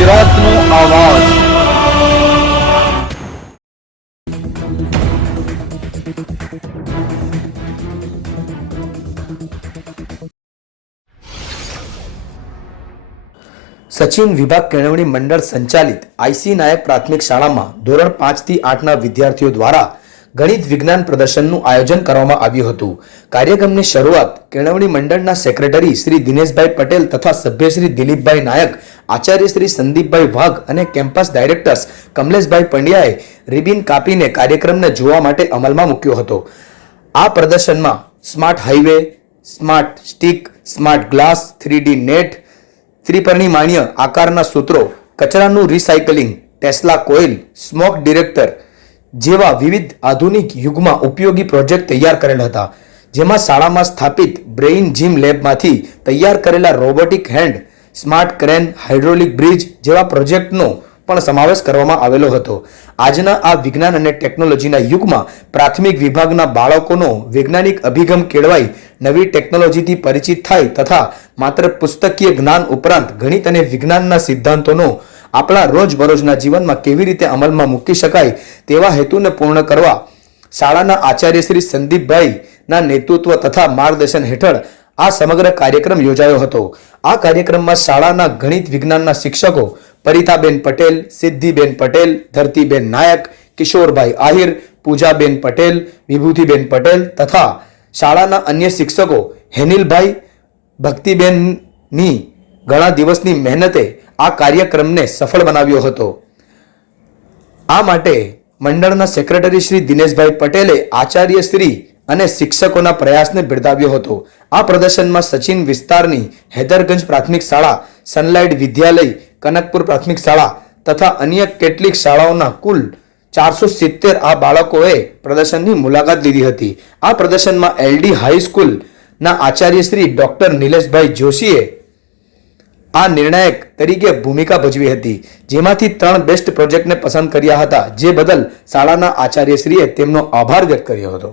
ગુજરાતનો આવાજ। સચિન વિભાગ કેળવણી મંડળ સંચાલિત આઈસી નાયક પ્રાથમિક શાળામાં ધોરણ 5 થી 8ના વિદ્યાર્થીઓ દ્વારા ગણિત વિજ્ઞાન પ્રદર્શનનું આયોજન કરવામાં આવ્યું હતું। કાર્યક્રમની શરૂઆત કેળવણી મંડળના સેક્રેટરી શ્રી દિનેશભાઈ પટેલ તથા સભ્ય શ્રી દિલીપભાઈ નાયક, આચાર્ય શ્રી સંદીપભાઈ વાઘ અને કેમ્પસ ડાયરેક્ટર્સ કમલેશભાઈ પંડ્યાએ રિબિન કાપીને કાર્યક્રમને જોવા માટે અમલમાં મૂક્યો હતો। આ પ્રદર્શનમાં smart highway, smart stick, smart glass, 3D net, ત્રિપરિમાણીય આકારના સૂત્રો, કચરાનું recycling, Tesla coil, smoke detector જેવા વિવિધ આધુનિક યુગમાં ઉપયોગી પ્રોજેક્ટ તૈયાર કરેલ હતા, જેમાં શાળામાં સ્થાપિત બ્રેઇન જીમ લેબમાંથી તૈયાર કરેલા robotic hand, smart crane, hydraulic bridge જેવા પ્રોજેક્ટનો પણ સમાવેશ કરવામાં આવેલો હતો। આજના આ વિજ્ઞાન અને ટેકનોલોજીના યુગમાં પ્રાથમિક વિભાગના બાળકોનો વૈજ્ઞાનિક અભિગમ કેળવાઈ નવી ટેકનોલોજીથી પરિચિત થાય તથા માત્ર પુસ્તકીય જ્ઞાન ઉપરાંત ગણિત અને વિજ્ઞાનના સિદ્ધાંતોનો આપણા રોજબરોજના જીવનમાં કેવી રીતે અમલમાં મૂકી શકાય તેવા હેતુને પૂર્ણ કરવા શાળાના આચાર્ય શ્રી સંદીપભાઈના નેતૃત્વ તથા માર્ગદર્શન હેઠળ આ સમગ્ર કાર્યક્રમ યોજાયો હતો। આ કાર્યક્રમમાં શાળાના ગણિત વિજ્ઞાનના શિક્ષકો પરિતાબેન પટેલ, સિદ્ધિબેન પટેલ, ધરતીબેન નાયક, કિશોરભાઈ આહિર, પૂજાબેન પટેલ, વિભૂતિબેન પટેલ તથા શાળાના અન્ય શિક્ષકો હેનિલભાઈ, ભક્તિબેનની ઘણા દિવસની મહેનતે આ કાર્યક્રમને સફળ બનાવ્યો હતો। આ માટે મંડળના સેક્રેટરી શ્રી દિનેશભાઈ પટેલે આચાર્ય શ્રી અને શિક્ષકોના પ્રયાસને બિરદાવ્યો હતો। આ પ્રદર્શનમાં સચિન વિસ્તારની હૈદરગંજ પ્રાથમિક શાળા, સનલાઇટ વિદ્યાલય, કનકપુર પ્રાથમિક શાળા તથા અન્ય કેટલીક શાળાઓના કુલ 470 આ બાળકોએ પ્રદર્શનની મુલાકાત લીધી હતી। આ પ્રદર્શનમાં એલડી હાઈસ્કૂલના આચાર્ય શ્રી ડોક્ટર નિલેશભાઈ જોશીએ આ નિર્ણાયક તરીકે ભૂમિકા ભજવી હતી, જેમાંથી 3 બેસ્ટ પ્રોજેક્ટને પસંદ કર્યા હતા, જે બદલ શાળાના આચાર્યશ્રીએ તેમનો આભાર વ્યક્ત કર્યો હતો।